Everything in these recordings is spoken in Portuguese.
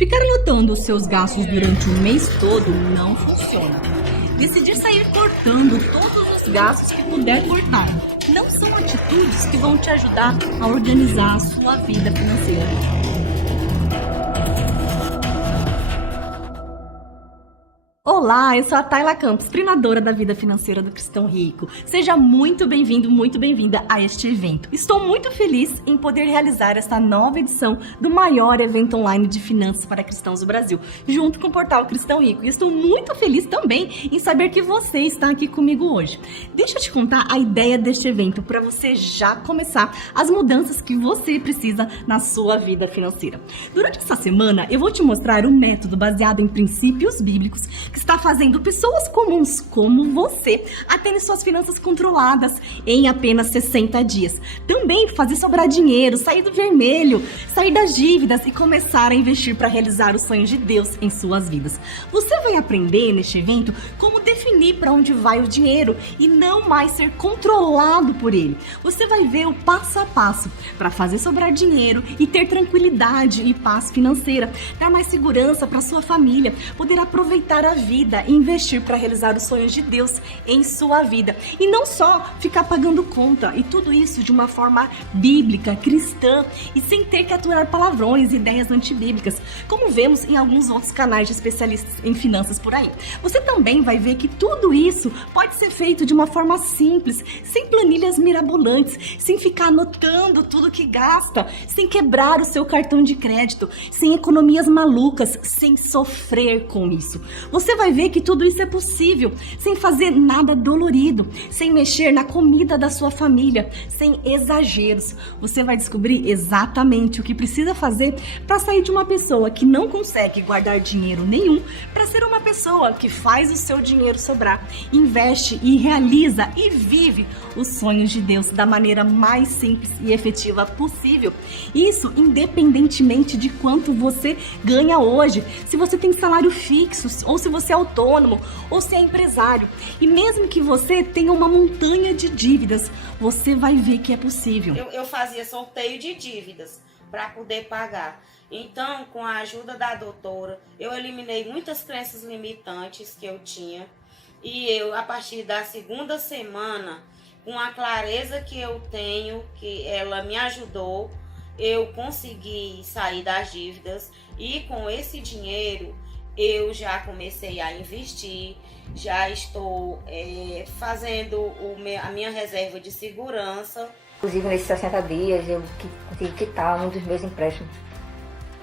Ficar anotando os seus gastos durante o mês todo não funciona. Decidir sair cortando todos os gastos que puder cortar não são atitudes que vão te ajudar a organizar a sua vida financeira. Olá, eu sou a Tayla Campos, treinadora da vida financeira do Cristão Rico. Seja muito bem-vindo, muito bem-vinda a este evento. Estou muito feliz em poder realizar esta nova edição do maior evento online de finanças para cristãos do Brasil, junto com o portal Cristão Rico. E estou muito feliz também em saber que você está aqui comigo hoje. Deixa eu te contar a ideia deste evento para você já começar as mudanças que você precisa na sua vida financeira. Durante essa semana, eu vou te mostrar um método baseado em princípios bíblicos que está fazendo pessoas comuns como você a terem suas finanças controladas em apenas 60 dias. Também fazer sobrar dinheiro, sair do vermelho, sair das dívidas e começar a investir para realizar os sonhos de Deus em suas vidas. Você vai aprender neste evento como definir para onde vai o dinheiro e não mais ser controlado por ele. Você vai ver o passo a passo para fazer sobrar dinheiro e ter tranquilidade e paz financeira, dar mais segurança para sua família, poder aproveitar a vida e investir para realizar os sonhos de Deus em sua vida. E não só ficar pagando conta, e tudo isso de uma forma bíblica, cristã, e sem ter que aturar palavrões e ideias antibíblicas, como vemos em alguns outros canais de especialistas em finanças por aí. Você também vai ver que tudo isso pode ser feito de uma forma simples, sem planilhas mirabolantes, sem ficar anotando tudo que gasta, sem quebrar o seu cartão de crédito, sem economias malucas, sem sofrer com isso. Você vai ver que tudo isso é possível, sem fazer nada dolorido, sem mexer na comida da sua família, sem exageros. Você vai descobrir exatamente o que precisa fazer para sair de uma pessoa que não consegue guardar dinheiro nenhum para ser uma pessoa que faz o seu dinheiro sobrar, investe e realiza e vive os sonhos de Deus da maneira mais simples e efetiva possível. Isso independentemente de quanto você ganha hoje, se você tem salário fixo, ou se você é autônomo, ou se é empresário. E mesmo que você tenha uma montanha de dívidas, você vai ver que é possível. Eu fazia sorteio de dívidas para poder pagar. Então, com a ajuda da doutora, eu eliminei muitas crenças limitantes que eu tinha. E eu, a partir da segunda semana, com a clareza que eu tenho, que ela me ajudou, eu consegui sair das dívidas. E com esse dinheiro, eu já comecei a investir, já estou fazendo a minha reserva de segurança. Inclusive, nesses 60 dias, eu consegui quitar um dos meus empréstimos,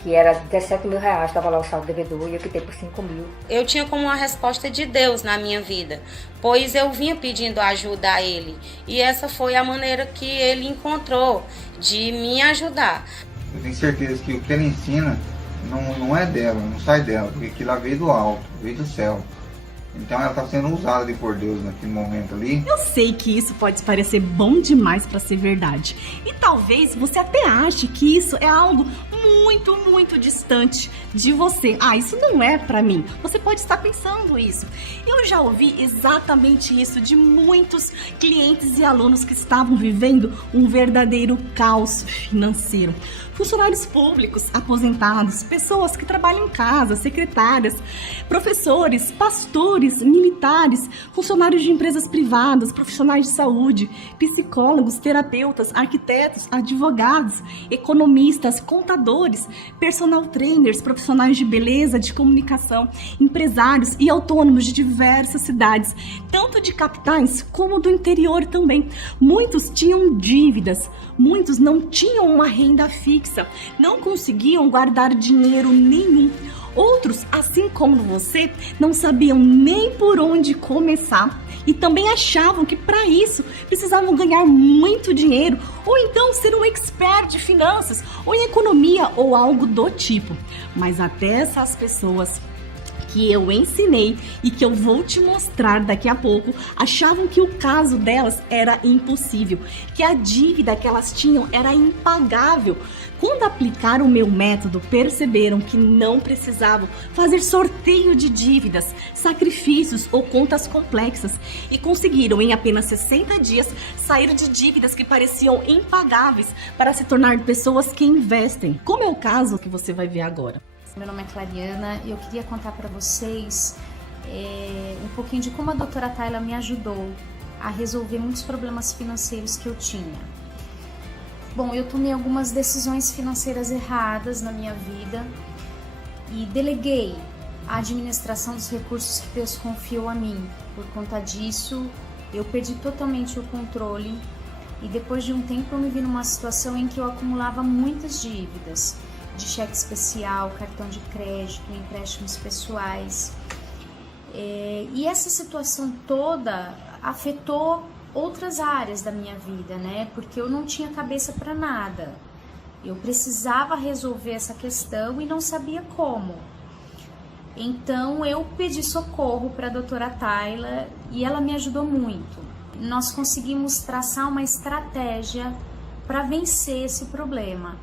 que era 17 mil reais, estava lá o saldo devedor, e eu quitei por 5 mil. Eu tinha como uma resposta de Deus na minha vida, pois eu vinha pedindo ajuda a Ele. E essa foi a maneira que Ele encontrou de me ajudar. Eu tenho certeza que o que Ele ensina não é dela, não sai dela, porque aquilo lá veio do alto, veio do céu. Então ela está sendo usada por Deus naquele momento ali. Eu sei que isso pode parecer bom demais para ser verdade. E talvez você até ache que isso é algo muito distante de você. Ah, isso não é para mim. Você pode estar pensando isso. Eu já ouvi exatamente isso de muitos clientes e alunos que estavam vivendo um verdadeiro caos financeiro. Funcionários públicos, aposentados, pessoas que trabalham em casa, secretárias, professores, pastores, militares, funcionários de empresas privadas, profissionais de saúde, psicólogos, terapeutas, arquitetos, advogados, economistas, contadores, personal trainers, profissionais de beleza, de comunicação, empresários e autônomos de diversas cidades, tanto de capitais como do interior também. Muitos tinham dívidas, muitos não tinham uma renda fixa, não conseguiam guardar dinheiro nenhum. Outros, assim como você, não sabiam nem por onde começar e também achavam que para isso precisavam ganhar muito dinheiro ou então ser um expert de finanças ou em economia ou algo do tipo. Mas até essas pessoas que eu ensinei e que eu vou te mostrar daqui a pouco, achavam que o caso delas era impossível, que a dívida que elas tinham era impagável. Quando aplicaram o meu método, perceberam que não precisavam fazer sorteio de dívidas, sacrifícios ou contas complexas e conseguiram em apenas 60 dias sair de dívidas que pareciam impagáveis para se tornar pessoas que investem, como é o caso que você vai ver agora. Meu nome é Clariana e eu queria contar para vocês um pouquinho de como a doutora Tayla me ajudou a resolver muitos problemas financeiros que eu tinha. Bom, eu tomei algumas decisões financeiras erradas na minha vida e deleguei a administração dos recursos que Deus confiou a mim. Por conta disso, eu perdi totalmente o controle e depois de um tempo eu me vi numa situação em que eu acumulava muitas dívidas, de cheque especial, cartão de crédito, empréstimos pessoais. E essa situação toda afetou outras áreas da minha vida, né? Porque eu não tinha cabeça para nada. Eu precisava resolver essa questão e não sabia como. Então eu pedi socorro para a doutora Tayla e ela me ajudou muito. Nós conseguimos traçar uma estratégia para vencer esse problema.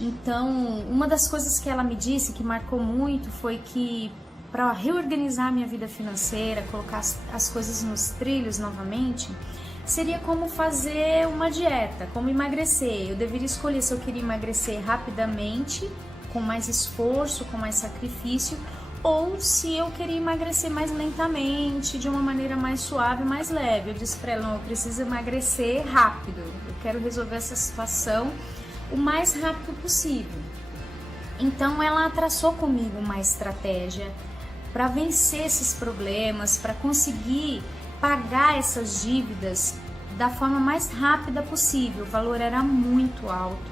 Então, uma das coisas que ela me disse que marcou muito foi que para reorganizar minha vida financeira, colocar as coisas nos trilhos novamente, seria como fazer uma dieta, como emagrecer. Eu deveria escolher se eu queria emagrecer rapidamente, com mais esforço, com mais sacrifício, ou se eu queria emagrecer mais lentamente, de uma maneira mais suave, mais leve. Eu disse para ela, não, eu preciso emagrecer rápido, eu quero resolver essa situação o mais rápido possível. Então ela traçou comigo uma estratégia para vencer esses problemas, para conseguir pagar essas dívidas da forma mais rápida possível. O valor era muito alto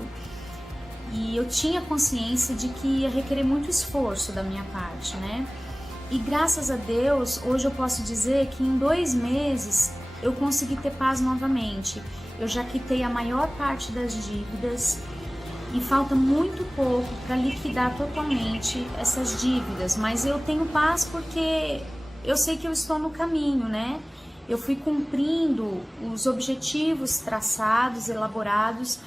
e eu tinha consciência de que ia requerer muito esforço da minha parte, né? E graças a Deus, hoje eu posso dizer que em 2 meses eu consegui ter paz novamente. Eu já quitei a maior parte das dívidas e falta muito pouco para liquidar totalmente essas dívidas, mas eu tenho paz porque eu sei que eu estou no caminho, né? Eu fui cumprindo os objetivos traçados, elaborados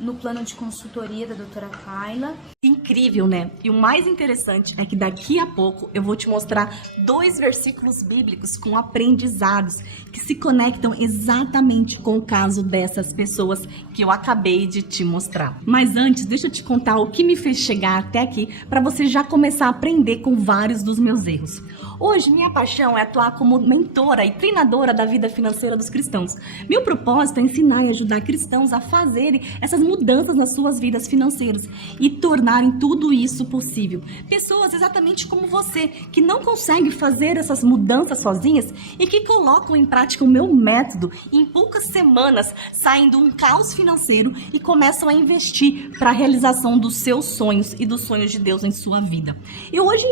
no plano de consultoria da doutora Tayla. Incrível, né? E o mais interessante é que daqui a pouco eu vou te mostrar 2 versículos bíblicos com aprendizados que se conectam exatamente com o caso dessas pessoas que eu acabei de te mostrar. Mas antes, deixa eu te contar o que me fez chegar até aqui para você já começar a aprender com vários dos meus erros. Hoje, minha paixão é atuar como mentora e treinadora da vida financeira dos cristãos. Meu propósito é ensinar e ajudar cristãos a fazerem essas mudanças nas suas vidas financeiras e tornarem tudo isso possível. Pessoas exatamente como você, que não conseguem fazer essas mudanças sozinhas e que colocam em prática o meu método e em poucas semanas saem de um caos financeiro e começam a investir para a realização dos seus sonhos e dos sonhos de Deus em sua vida. Eu hoje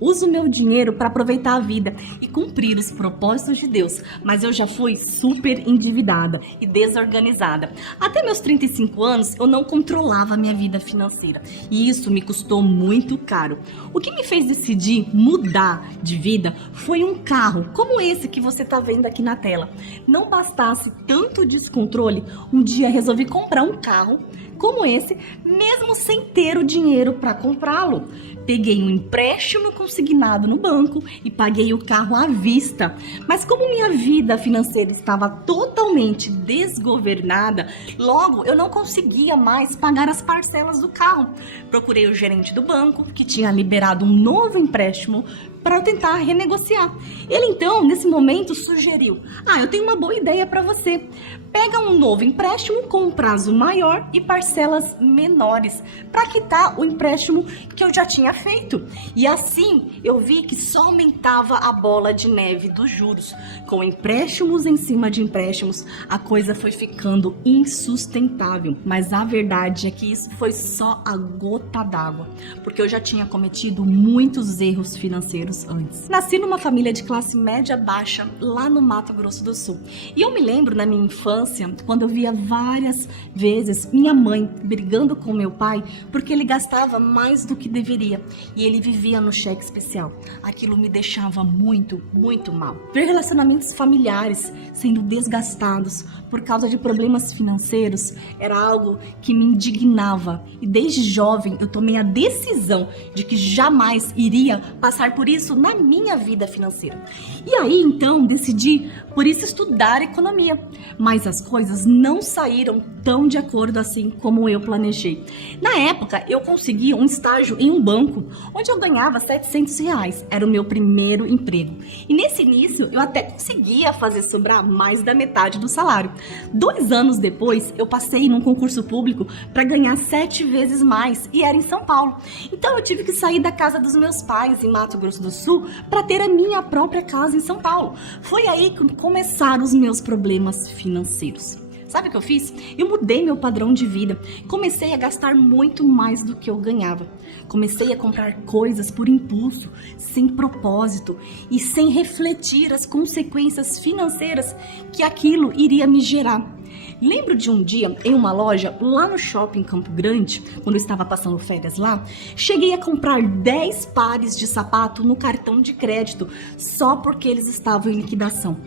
uso meu dinheiro para aproveitar a vida e cumprir os propósitos de Deus, mas eu já fui super endividada e desorganizada. Até meus 35 anos, eu não controlava a minha vida financeira e isso me custou muito caro. O que me fez decidir mudar de vida foi um carro, como esse que você está vendo aqui na tela. Não bastasse tanto descontrole, um dia resolvi comprar um carro como esse, mesmo sem ter o dinheiro para comprá-lo. Peguei um empréstimo consignado no banco e paguei o carro à vista. Mas como minha vida financeira estava totalmente desgovernada, logo eu não conseguia mais pagar as parcelas do carro. Procurei o gerente do banco, que tinha liberado um novo empréstimo para eu tentar renegociar. Ele então, nesse momento, sugeriu: eu tenho uma boa ideia para você. Pega um novo empréstimo com um prazo maior e parcelas menores para quitar o empréstimo que eu já tinha feito. E assim eu vi que só aumentava a bola de neve dos juros. Com empréstimos em cima de empréstimos, a coisa foi ficando insustentável. Mas a verdade é que isso foi só a gota d'água, porque eu já tinha cometido muitos erros financeiros antes. Nasci numa família de classe média baixa, lá no Mato Grosso do Sul. E eu me lembro na minha infância, quando eu via várias vezes minha mãe brigando com meu pai porque ele gastava mais do que deveria e ele vivia no cheque especial. Aquilo me deixava muito, muito mal. Ver relacionamentos familiares sendo desgastados por causa de problemas financeiros era algo que me indignava. E desde jovem eu tomei a decisão de que jamais iria passar por isso na minha vida financeira. E aí então decidi por isso estudar economia. Mas as coisas não saíram tão de acordo assim com como eu planejei. Na época, eu consegui um estágio em um banco, onde eu ganhava R$700. Era o meu primeiro emprego. E nesse início, eu até conseguia fazer sobrar mais da metade do salário. 2 anos depois, eu passei num concurso público para ganhar 7 vezes mais, e era em São Paulo. Então eu tive que sair da casa dos meus pais, em Mato Grosso do Sul, para ter a minha própria casa em São Paulo. Foi aí que começaram os meus problemas financeiros. Sabe o que eu fiz? Eu mudei meu padrão de vida. Comecei a gastar muito mais do que eu ganhava. Comecei a comprar coisas por impulso, sem propósito e sem refletir as consequências financeiras que aquilo iria me gerar. Lembro de um dia, em uma loja lá no shopping Campo Grande, quando eu estava passando férias lá, cheguei a comprar 10 pares de sapato no cartão de crédito, só porque eles estavam em liquidação.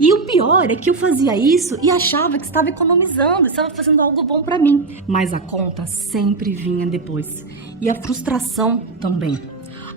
E o pior é que eu fazia isso e achava que estava economizando, estava fazendo algo bom para mim. Mas a conta sempre vinha depois. E a frustração também.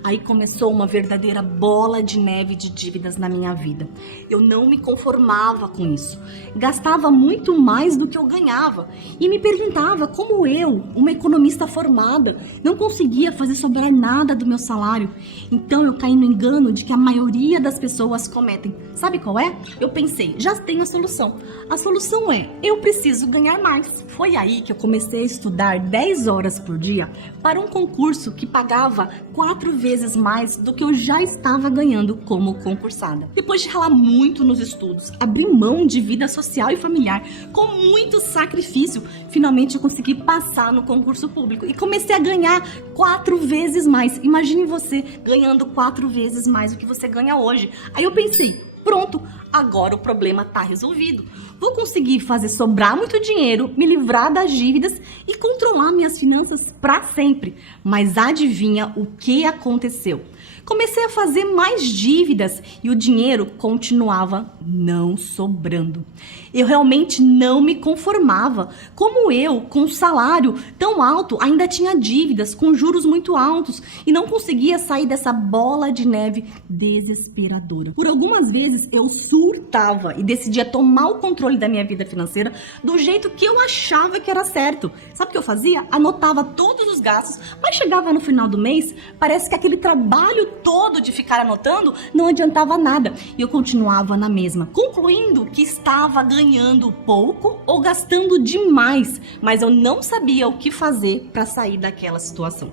Aí começou uma verdadeira bola de neve de dívidas na minha vida. Eu não me conformava com isso. Gastava muito mais do que eu ganhava. E me perguntava como eu, uma economista formada, não conseguia fazer sobrar nada do meu salário. Então eu caí no engano de que a maioria das pessoas cometem. Sabe qual é? Eu pensei, já tenho a solução. A solução é, eu preciso ganhar mais. Foi aí que eu comecei a estudar 10 horas por dia para um concurso que pagava 4 vezes mais do que eu já estava ganhando como concursada. Depois de ralar muito nos estudos, abrir mão de vida social e familiar, com muito sacrifício, finalmente eu consegui passar no concurso público e comecei a ganhar 4 vezes mais. Imagine você ganhando 4 vezes mais do que você ganha hoje. Aí eu pensei, pronto, agora o problema está resolvido. Vou conseguir fazer sobrar muito dinheiro, me livrar das dívidas e controlar minhas finanças para sempre. Mas adivinha o que aconteceu? Comecei a fazer mais dívidas e o dinheiro continuava não sobrando. Eu realmente não me conformava. Como eu, com um salário tão alto, ainda tinha dívidas com juros muito altos e não conseguia sair dessa bola de neve desesperadora. Por algumas vezes eu surtava e decidia tomar o controle da minha vida financeira do jeito que eu achava que era certo. Sabe o que eu fazia? Anotava todos os gastos, mas chegava no final do mês, parece que aquele trabalho todo de ficar anotando não adiantava nada e eu continuava na mesma, concluindo que estava ganhando pouco ou gastando demais, mas eu não sabia o que fazer para sair daquela situação.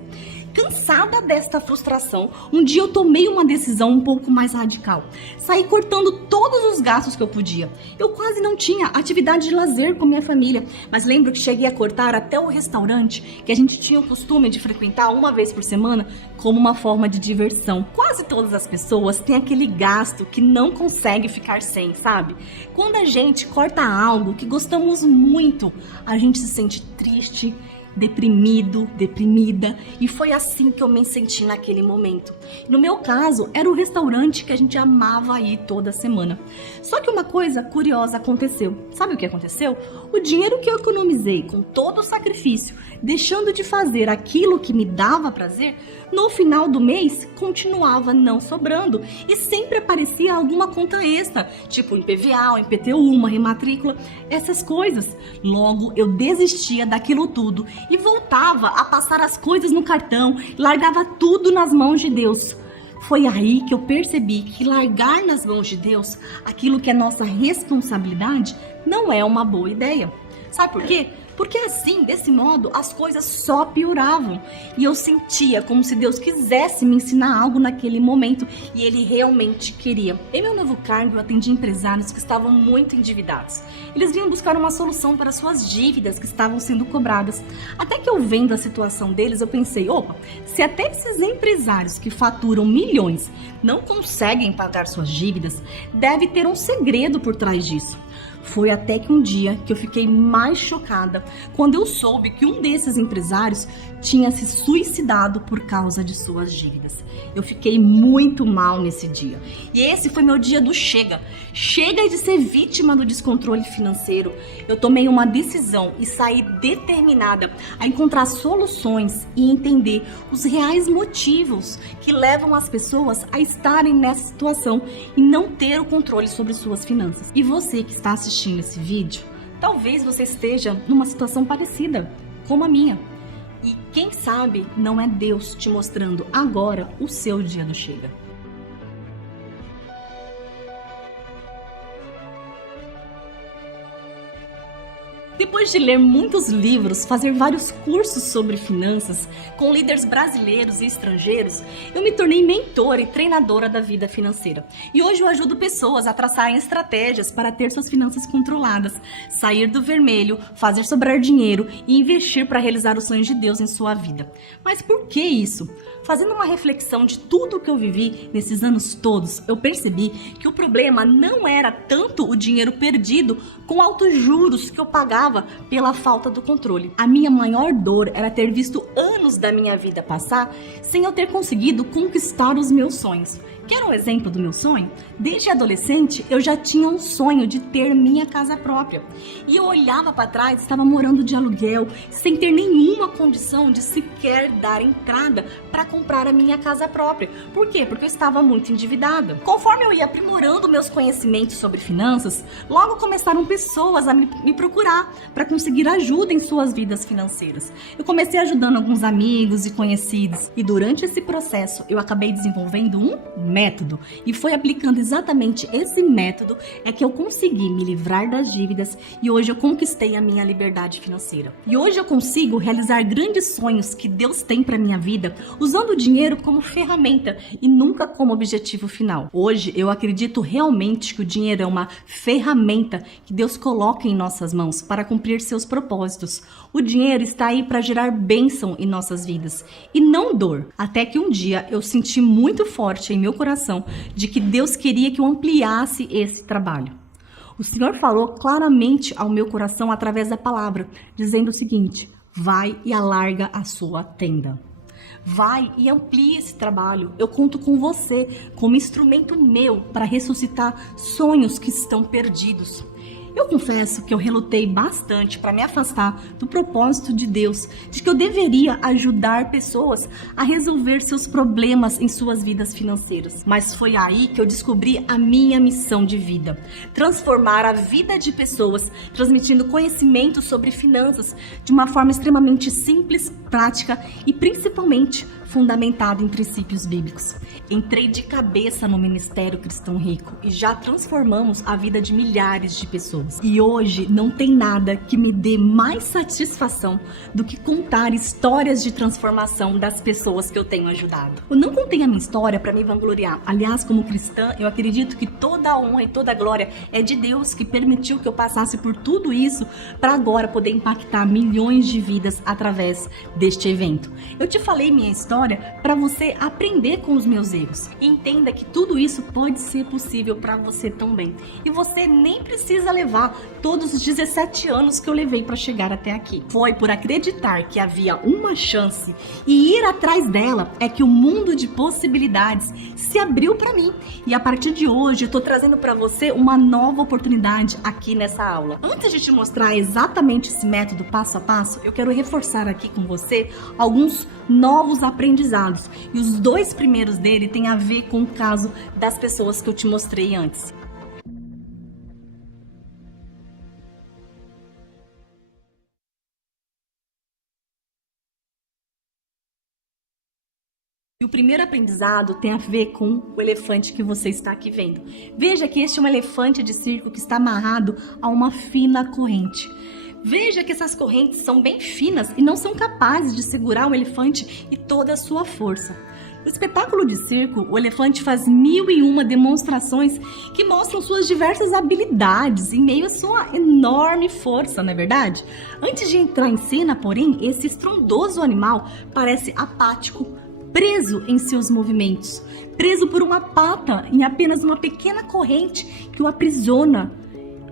Cansada desta frustração, um dia eu tomei uma decisão um pouco mais radical. Saí cortando todos os gastos que eu podia. Eu quase não tinha atividade de lazer com minha família, mas lembro que cheguei a cortar até o restaurante que a gente tinha o costume de frequentar uma vez por semana como uma forma de diversão. Quase todas as pessoas têm aquele gasto que não consegue ficar sem, sabe? Quando a gente corta algo que gostamos muito, a gente se sente triste, deprimido, deprimida, e foi assim que eu me senti naquele momento. No meu caso, era o restaurante que a gente amava ir toda semana. Só que uma coisa curiosa aconteceu. Sabe o que aconteceu? O dinheiro que eu economizei com todo o sacrifício, deixando de fazer aquilo que me dava prazer, no final do mês continuava não sobrando e sempre aparecia alguma conta extra, tipo IPVA, IPTU, uma rematrícula, essas coisas. Logo, eu desistia daquilo tudo e voltava a passar as coisas no cartão, largava tudo nas mãos de Deus. Foi aí que eu percebi que largar nas mãos de Deus aquilo que é nossa responsabilidade não é uma boa ideia. Sabe por quê? Porque assim, desse modo, as coisas só pioravam. E eu sentia como se Deus quisesse me ensinar algo naquele momento. E Ele realmente queria. Em meu novo cargo, eu atendi empresários que estavam muito endividados. Eles vinham buscar uma solução para suas dívidas que estavam sendo cobradas. Até que eu vendo a situação deles, eu pensei, opa, se até esses empresários que faturam milhões não conseguem pagar suas dívidas, deve ter um segredo por trás disso. Foi até que um dia que eu fiquei mais chocada quando eu soube que um desses empresários tinha se suicidado por causa de suas dívidas. Eu fiquei muito mal nesse dia. E esse foi meu dia do chega. Chega de ser vítima do descontrole financeiro. Eu tomei uma decisão e saí determinada a encontrar soluções e entender os reais motivos que levam as pessoas a estarem nessa situação e não ter o controle sobre suas finanças. E você que está assistindo esse vídeo, talvez você esteja numa situação parecida como a minha. E quem sabe não é Deus te mostrando agora o seu dia do chega. Depois de ler muitos livros, fazer vários cursos sobre finanças com líderes brasileiros e estrangeiros, eu me tornei mentora e treinadora da vida financeira. E hoje eu ajudo pessoas a traçarem estratégias para ter suas finanças controladas, sair do vermelho, fazer sobrar dinheiro e investir para realizar os sonhos de Deus em sua vida. Mas por que isso? Fazendo uma reflexão de tudo que eu vivi nesses anos todos, eu percebi que o problema não era tanto o dinheiro perdido com altos juros que eu pagava pela falta do controle. A minha maior dor era ter visto anos da minha vida passar sem eu ter conseguido conquistar os meus sonhos. Quer um exemplo do meu sonho? Desde adolescente, eu já tinha um sonho de ter minha casa própria. E eu olhava para trás, estava morando de aluguel, sem ter nenhuma condição de sequer dar entrada para comprar a minha casa própria. Por quê? Porque eu estava muito endividada. Conforme eu ia aprimorando meus conhecimentos sobre finanças, logo começaram pessoas a me procurar para conseguir ajuda em suas vidas financeiras. Eu comecei ajudando alguns amigos e conhecidos. E durante esse processo, eu acabei desenvolvendo um método, e foi aplicando exatamente esse método é que eu consegui me livrar das dívidas e hoje eu conquistei a minha liberdade financeira. E hoje eu consigo realizar grandes sonhos que Deus tem para minha vida usando o dinheiro como ferramenta e nunca como objetivo final. Hoje eu acredito realmente que o dinheiro é uma ferramenta que Deus coloca em nossas mãos para cumprir seus propósitos. O dinheiro está aí para gerar bênção em nossas vidas e não dor. Até que um dia eu senti muito forte em meu coração de que Deus queria que eu ampliasse esse trabalho. O Senhor falou claramente ao meu coração através da palavra, dizendo o seguinte: vai e alarga a sua tenda. Vai e amplie esse trabalho. Eu conto com você como instrumento meu para ressuscitar sonhos que estão perdidos. Eu confesso que eu relutei bastante para me afastar do propósito de Deus, de que eu deveria ajudar pessoas a resolver seus problemas em suas vidas financeiras. Mas foi aí que eu descobri a minha missão de vida: transformar a vida de pessoas, transmitindo conhecimento sobre finanças de uma forma extremamente simples, prática e principalmente fundamentada em princípios bíblicos. Entrei de cabeça no Ministério Cristão Rico e já transformamos a vida de milhares de pessoas. E hoje não tem nada que me dê mais satisfação do que contar histórias de transformação das pessoas que eu tenho ajudado. Eu não contei a minha história para me vangloriar. Aliás, como cristã, eu acredito que toda a honra e toda a glória é de Deus, que permitiu que eu passasse por tudo isso para agora poder impactar milhões de vidas através deste evento. Eu te falei minha história para você aprender com os meus erros. E entenda que tudo isso pode ser possível para você também. E você nem precisa levar todos os 17 anos que eu levei para chegar até aqui. Foi por acreditar que havia uma chance e ir atrás dela é que o mundo de possibilidades se abriu para mim. E a partir de hoje eu estou trazendo para você uma nova oportunidade aqui nessa aula. Antes de te mostrar exatamente esse método passo a passo, eu quero reforçar aqui com você alguns novos aprendizados. E os 2 primeiros dele têm a ver com o caso das pessoas que eu te mostrei antes. E o primeiro aprendizado tem a ver com o elefante que você está aqui vendo. Veja que este é um elefante de circo que está amarrado a uma fina corrente. Veja que essas correntes são bem finas e não são capazes de segurar o elefante e toda a sua força. No espetáculo de circo, o elefante faz 1001 demonstrações que mostram suas diversas habilidades em meio à sua enorme força, não é verdade? Antes de entrar em cena, porém, esse estrondoso animal parece apático, preso em seus movimentos, preso por uma pata em apenas uma pequena corrente que o aprisiona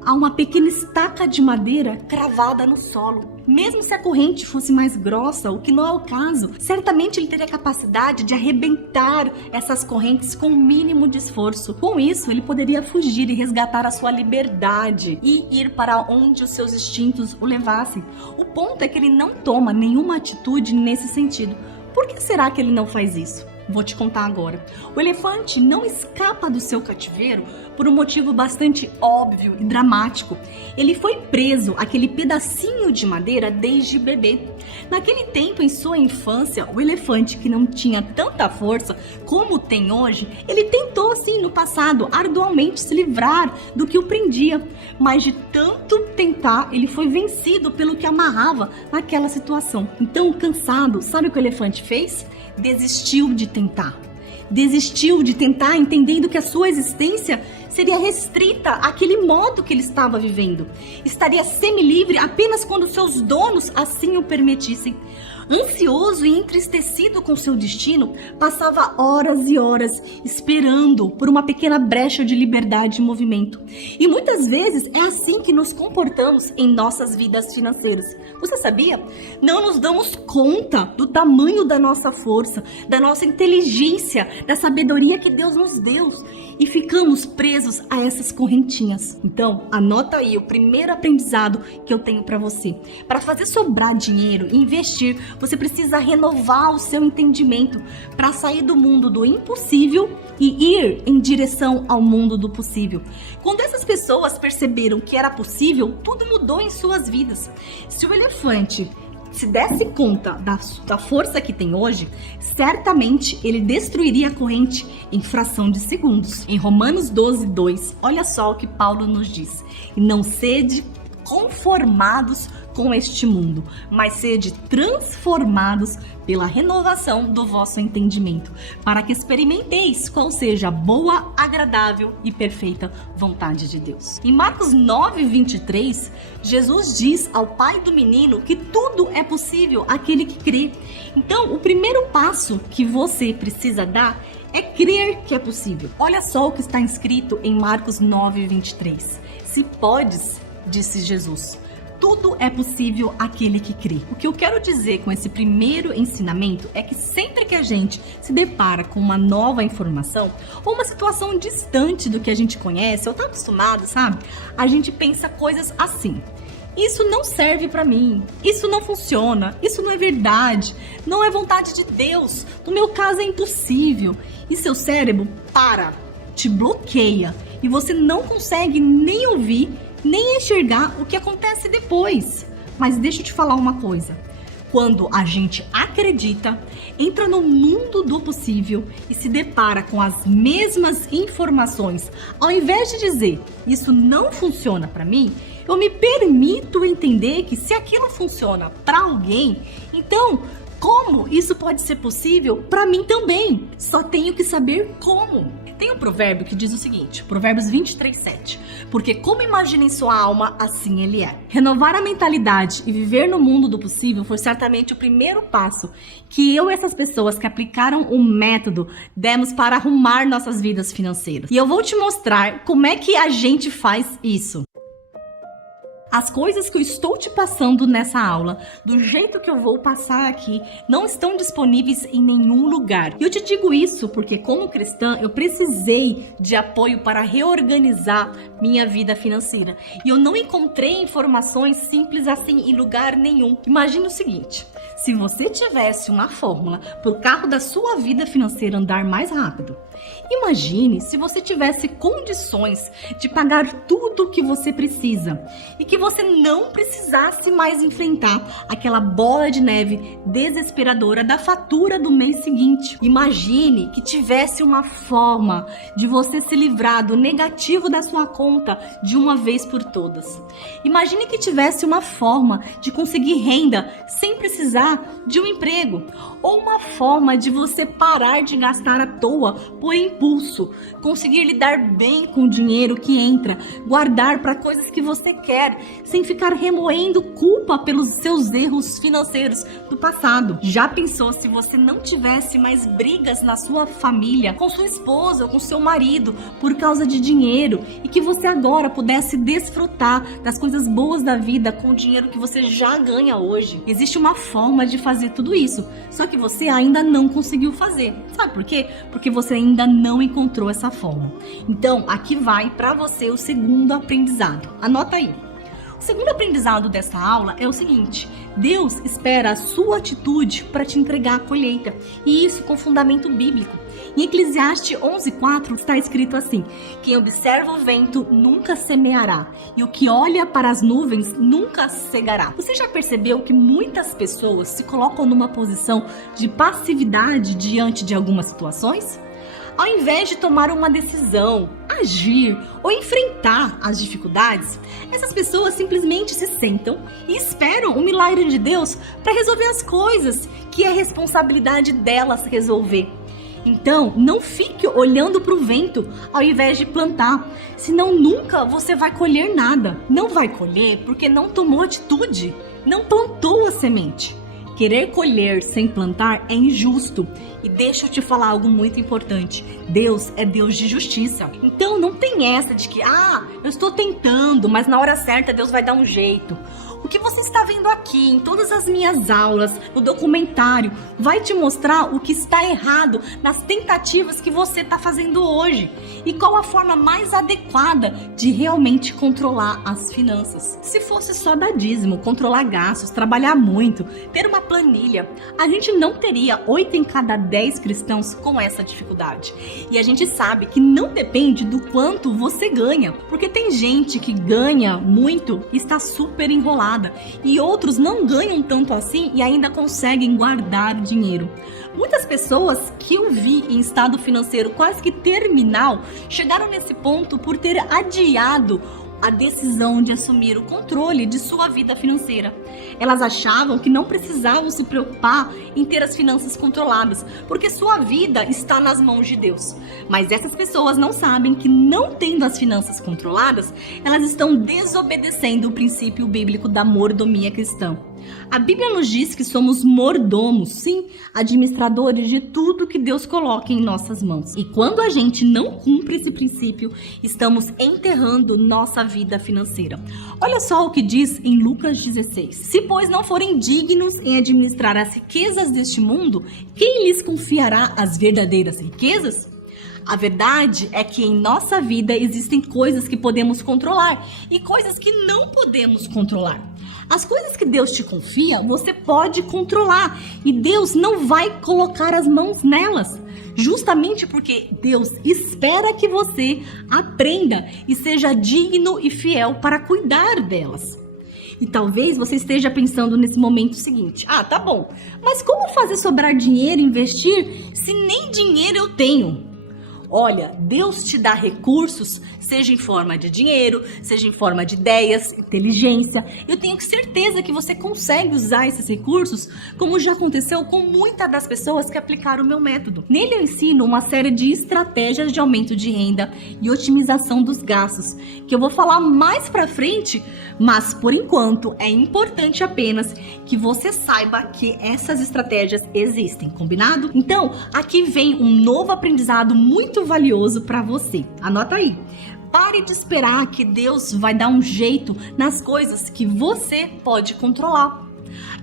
a uma pequena estaca de madeira cravada no solo. Mesmo se a corrente fosse mais grossa, o que não é o caso, certamente ele teria a capacidade de arrebentar essas correntes com o mínimo de esforço. Com isso, ele poderia fugir e resgatar a sua liberdade e ir para onde os seus instintos o levassem. O ponto é que ele não toma nenhuma atitude nesse sentido. Por que será que ele não faz isso? Vou te contar agora. O elefante não escapa do seu cativeiro por um motivo bastante óbvio e dramático. Ele foi preso àquele pedacinho de madeira desde bebê. Naquele tempo, em sua infância, o elefante, que não tinha tanta força como tem hoje, ele tentou sim no passado arduamente se livrar do que o prendia, mas de tanto tentar, ele foi vencido pelo que amarrava naquela situação. Então, cansado, sabe o que o elefante fez? Desistiu de tentar. Desistiu de tentar, entendendo que a sua existência seria restrita àquele modo que ele estava vivendo. Estaria semi-livre apenas quando seus donos assim o permitissem. Ansioso e entristecido com seu destino, passava horas e horas esperando por uma pequena brecha de liberdade e movimento. E muitas vezes é assim que nos comportamos em nossas vidas financeiras. Você sabia? Não nos damos conta do tamanho da nossa força, da nossa inteligência, da sabedoria que Deus nos deu e ficamos presos a essas correntinhas. Então, anota aí o primeiro aprendizado que eu tenho para você. Para fazer sobrar dinheiro e investir, você precisa renovar o seu entendimento para sair do mundo do impossível e ir em direção ao mundo do possível. Quando essas pessoas perceberam que era possível, tudo mudou em suas vidas. Se o elefante se desse conta da força que tem hoje, certamente ele destruiria a corrente em fração de segundos. Em Romanos 12:2, olha só o que Paulo nos diz: e não sede conformados com este mundo, mas sede transformados pela renovação do vosso entendimento, para que experimenteis qual seja a boa, agradável e perfeita vontade de Deus. Em Marcos 9:23, Jesus diz ao pai do menino que tudo é possível àquele que crê. Então, o primeiro passo que você precisa dar é crer que é possível. Olha só o que está escrito em Marcos 9:23. Se podes, disse Jesus, tudo é possível àquele que crê. O que eu quero dizer com esse primeiro ensinamento é que sempre que a gente se depara com uma nova informação ou uma situação distante do que a gente conhece ou está acostumado, sabe? A gente pensa coisas assim: isso não serve para mim, isso não funciona, isso não é verdade, não é vontade de Deus, no meu caso é impossível. E seu cérebro te bloqueia e você não consegue nem ouvir nem enxergar o que acontece depois. Mas deixa eu te falar uma coisa: quando a gente acredita, entra no mundo do possível e se depara com as mesmas informações, ao invés de dizer isso não funciona para mim, eu me permito entender que se aquilo funciona para alguém, então como isso pode ser possível para mim também? Só tenho que saber como. Tem um provérbio que diz o seguinte, Provérbios 23:7. Porque como imagina em sua alma, assim ele é. Renovar a mentalidade e viver no mundo do possível foi certamente o primeiro passo que eu e essas pessoas que aplicaram o método demos para arrumar nossas vidas financeiras. E eu vou te mostrar como é que a gente faz isso. As coisas que eu estou te passando nessa aula, do jeito que eu vou passar aqui, não estão disponíveis em nenhum lugar. E eu te digo isso porque, como cristã, eu precisei de apoio para reorganizar minha vida financeira. E eu não encontrei informações simples assim em lugar nenhum. Imagine o seguinte: se você tivesse uma fórmula para o carro da sua vida financeira andar mais rápido, imagine se você tivesse condições de pagar tudo o que você precisa e que você não precisasse mais enfrentar aquela bola de neve desesperadora da fatura do mês seguinte. Imagine que tivesse uma forma de você se livrar do negativo da sua conta de uma vez por todas. Imagine que tivesse uma forma de conseguir renda sem precisar de um emprego, ou uma forma de você parar de gastar à toa por impulso, conseguir lidar bem com o dinheiro que entra, guardar para coisas que você quer, sem ficar remoendo culpa pelos seus erros financeiros do passado. Já pensou se você não tivesse mais brigas na sua família, com sua esposa ou com seu marido, por causa de dinheiro, e que você agora pudesse desfrutar das coisas boas da vida com o dinheiro que você já ganha hoje? Existe uma forma de fazer tudo isso, só que você ainda não conseguiu fazer. Sabe por quê? Porque você ainda não encontrou essa forma. Então, aqui vai para você o segundo aprendizado. Anota aí. O segundo aprendizado dessa aula é o seguinte: Deus espera a sua atitude para te entregar a colheita, e isso com fundamento bíblico. Em Eclesiastes 11:4 está escrito assim: quem observa o vento nunca semeará, e o que olha para as nuvens nunca cegará. Você já percebeu que muitas pessoas se colocam numa posição de passividade diante de algumas situações? Ao invés de tomar uma decisão, agir ou enfrentar as dificuldades, essas pessoas simplesmente se sentam e esperam o milagre de Deus para resolver as coisas que é responsabilidade delas resolver. Então, não fique olhando para o vento ao invés de plantar, senão nunca você vai colher nada. Não vai colher porque não tomou atitude, não plantou a semente. Querer colher sem plantar é injusto. E deixa eu te falar algo muito importante: Deus é Deus de justiça. Então não tem essa de que, eu estou tentando, mas na hora certa Deus vai dar um jeito. O que você está vendo aqui, em todas as minhas aulas, no documentário, vai te mostrar o que está errado nas tentativas que você está fazendo hoje. E qual a forma mais adequada de realmente controlar as finanças. Se fosse só dar dízimo, controlar gastos, trabalhar muito, ter uma planilha, a gente não teria 8 em cada 10 cristãos com essa dificuldade. E a gente sabe que não depende do quanto você ganha, porque tem gente que ganha muito e está super enrolada, e outros não ganham tanto assim e ainda conseguem guardar dinheiro. Muitas pessoas que eu vi em estado financeiro quase que terminal chegaram nesse ponto por ter adiado a decisão de assumir o controle de sua vida financeira. Elas achavam que não precisavam se preocupar em ter as finanças controladas, porque sua vida está nas mãos de Deus. Mas essas pessoas não sabem que, não tendo as finanças controladas, elas estão desobedecendo o princípio bíblico da mordomia cristã. A Bíblia nos diz que somos mordomos, sim, administradores de tudo que Deus coloca em nossas mãos. E quando a gente não cumpre esse princípio, estamos enterrando nossa vida financeira. Olha só o que diz em Lucas 16. Se, pois, não forem dignos em administrar as riquezas deste mundo, quem lhes confiará as verdadeiras riquezas? A verdade é que em nossa vida existem coisas que podemos controlar e coisas que não podemos controlar. As coisas que Deus te confia, você pode controlar, e Deus não vai colocar as mãos nelas, justamente porque Deus espera que você aprenda e seja digno e fiel para cuidar delas. E talvez você esteja pensando nesse momento o seguinte: tá bom, mas como fazer sobrar dinheiro e investir se nem dinheiro eu tenho? Olha, Deus te dá recursos, seja em forma de dinheiro, seja em forma de ideias, inteligência. Eu tenho certeza que você consegue usar esses recursos, como já aconteceu com muitas das pessoas que aplicaram o meu método. Nele eu ensino uma série de estratégias de aumento de renda e otimização dos gastos, que eu vou falar mais pra frente, mas por enquanto é importante apenas que você saiba que essas estratégias existem, combinado? Então, aqui vem um novo aprendizado muito valioso para você. Anota aí. Pare de esperar que Deus vai dar um jeito nas coisas que você pode controlar.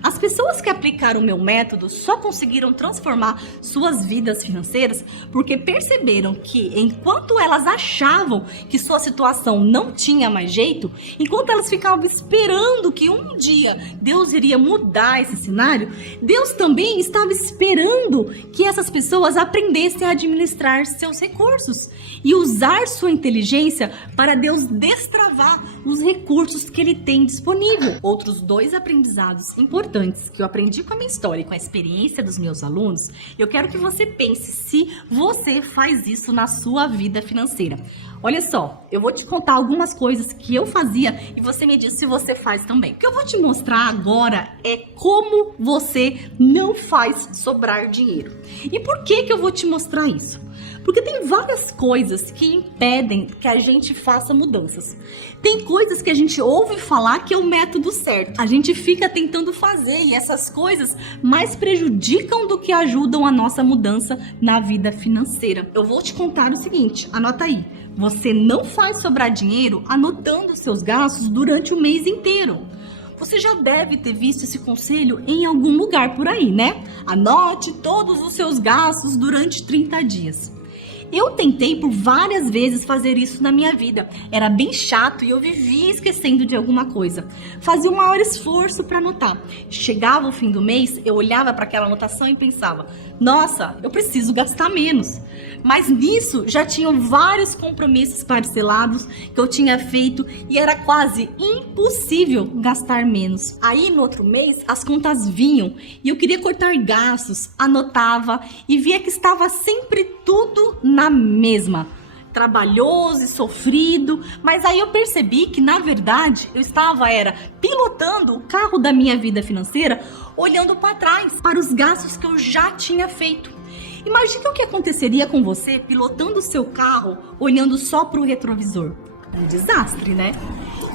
As pessoas que aplicaram o meu método só conseguiram transformar suas vidas financeiras porque perceberam que, enquanto elas achavam que sua situação não tinha mais jeito, enquanto elas ficavam esperando que um dia Deus iria mudar esse cenário, Deus também estava esperando que essas pessoas aprendessem a administrar seus recursos e usar sua inteligência para Deus destravar os recursos que Ele tem disponível. Outros 2 aprendizados importantes que eu aprendi com a minha história e com a experiência dos meus alunos, eu quero que você pense se você faz isso na sua vida financeira. Olha só, eu vou te contar algumas coisas que eu fazia e você me diz se você faz também. O que eu vou te mostrar agora é como você não faz sobrar dinheiro. E por que eu vou te mostrar isso? Porque tem várias coisas que impedem que a gente faça mudanças. Tem coisas que a gente ouve falar que é o método certo. A gente fica tentando fazer e essas coisas mais prejudicam do que ajudam a nossa mudança na vida financeira. Eu vou te contar o seguinte, anota aí. Você não faz sobrar dinheiro anotando seus gastos durante o mês inteiro. Você já deve ter visto esse conselho em algum lugar por aí, né? Anote todos os seus gastos durante 30 dias. Eu tentei por várias vezes fazer isso na minha vida. Era bem chato e eu vivia esquecendo de alguma coisa. Fazia o maior esforço para anotar. Chegava o fim do mês, eu olhava para aquela anotação e pensava: nossa, eu preciso gastar menos. Mas nisso já tinham vários compromissos parcelados que eu tinha feito e era quase impossível gastar menos. Aí no outro mês as contas vinham e eu queria cortar gastos, anotava e via que estava sempre tudo na mesma. Trabalhoso e sofrido, mas aí eu percebi que na verdade eu estava pilotando o carro da minha vida financeira, olhando para trás, para os gastos que eu já tinha feito. Imagina o que aconteceria com você pilotando o seu carro, olhando só para o retrovisor. Um desastre, né?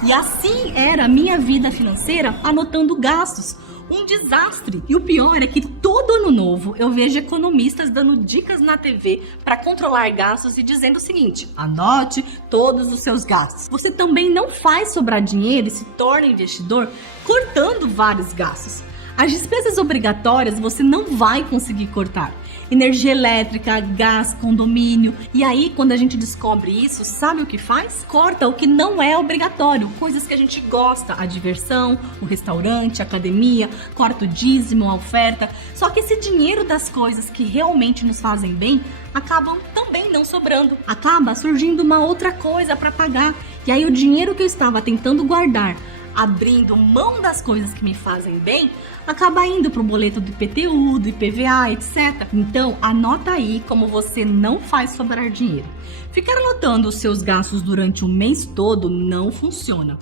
E assim era a minha vida financeira, anotando gastos. Um desastre. E o pior é que todo ano novo eu vejo economistas dando dicas na TV para controlar gastos e dizendo o seguinte: anote todos os seus gastos. Você também não faz sobrar dinheiro e se torna investidor cortando vários gastos. As despesas obrigatórias você não vai conseguir cortar. Energia elétrica, gás, condomínio. E aí, quando a gente descobre isso, sabe o que faz? Corta o que não é obrigatório. Coisas que a gente gosta, a diversão, o restaurante, a academia, corta o dízimo, a oferta. Só que esse dinheiro das coisas que realmente nos fazem bem acabam também não sobrando. Acaba surgindo uma outra coisa para pagar. E aí o dinheiro que eu estava tentando guardar, abrindo mão das coisas que me fazem bem, acaba indo para o boleto do IPTU, do IPVA, etc. Então, anota aí como você não faz sobrar dinheiro. Ficar anotando os seus gastos durante o mês todo não funciona.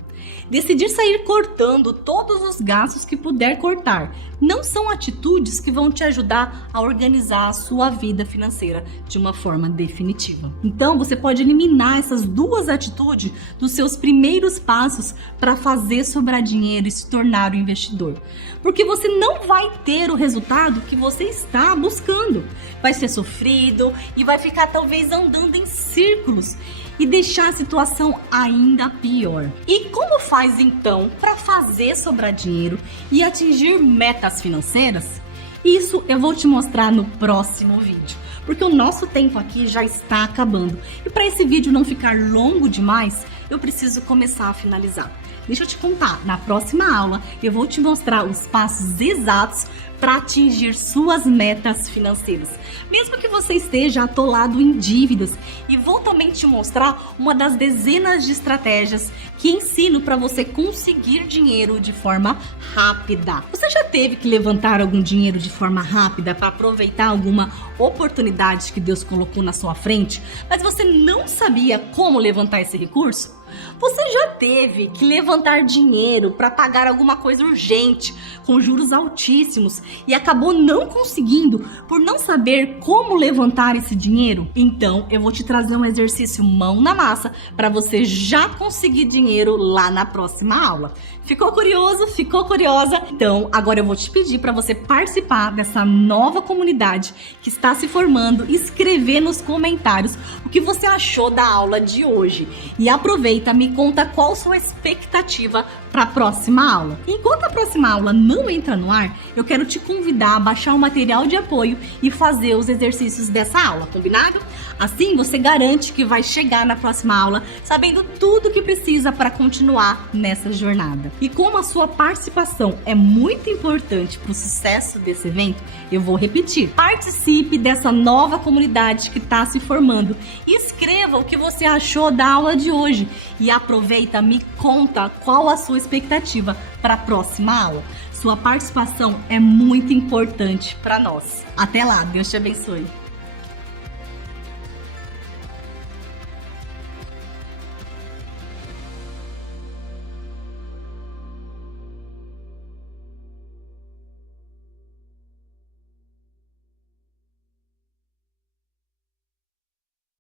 Decidir sair cortando todos os gastos que puder cortar não são atitudes que vão te ajudar a organizar a sua vida financeira de uma forma definitiva. Então, você pode eliminar essas duas atitudes dos seus primeiros passos para fazer sobrar dinheiro e se tornar um investidor. Porque você não vai ter o resultado que você está buscando. Vai ser sofrido e vai ficar talvez andando em círculos e deixar a situação ainda pior. E como faz então para fazer sobrar dinheiro e atingir metas financeiras? Isso eu vou te mostrar no próximo vídeo, porque o nosso tempo aqui já está acabando. E para esse vídeo não ficar longo demais, eu preciso começar a finalizar. Deixa eu te contar, na próxima aula eu vou te mostrar os passos exatos para atingir suas metas financeiras, mesmo que você esteja atolado em dívidas, e vou também te mostrar uma das dezenas de estratégias que ensino para você conseguir dinheiro de forma rápida. Você já teve que levantar algum dinheiro de forma rápida para aproveitar alguma oportunidade que Deus colocou na sua frente, mas você não sabia como levantar esse recurso? Você já teve que levantar dinheiro para pagar alguma coisa urgente, com juros altíssimos, e acabou não conseguindo por não saber como levantar esse dinheiro? Então, eu vou te trazer um exercício mão na massa para você já conseguir dinheiro lá na próxima aula. Ficou curioso? Ficou curiosa? Então, agora eu vou te pedir para você participar dessa nova comunidade que está se formando e escrever nos comentários o que você achou da aula de hoje. E aproveita, me conta qual sua expectativa para a próxima aula. Enquanto a próxima aula não entra no ar, eu quero te convidar a baixar o material de apoio e fazer os exercícios dessa aula, combinado? Assim você garante que vai chegar na próxima aula sabendo tudo o que precisa para continuar nessa jornada. E como a sua participação é muito importante para o sucesso desse evento, eu vou repetir. Participe dessa nova comunidade que está se formando e escreva o que você achou da aula de hoje. E aproveita, me conta qual a sua expectativa para a próxima aula. Sua participação é muito importante para nós. Até lá, Deus te abençoe.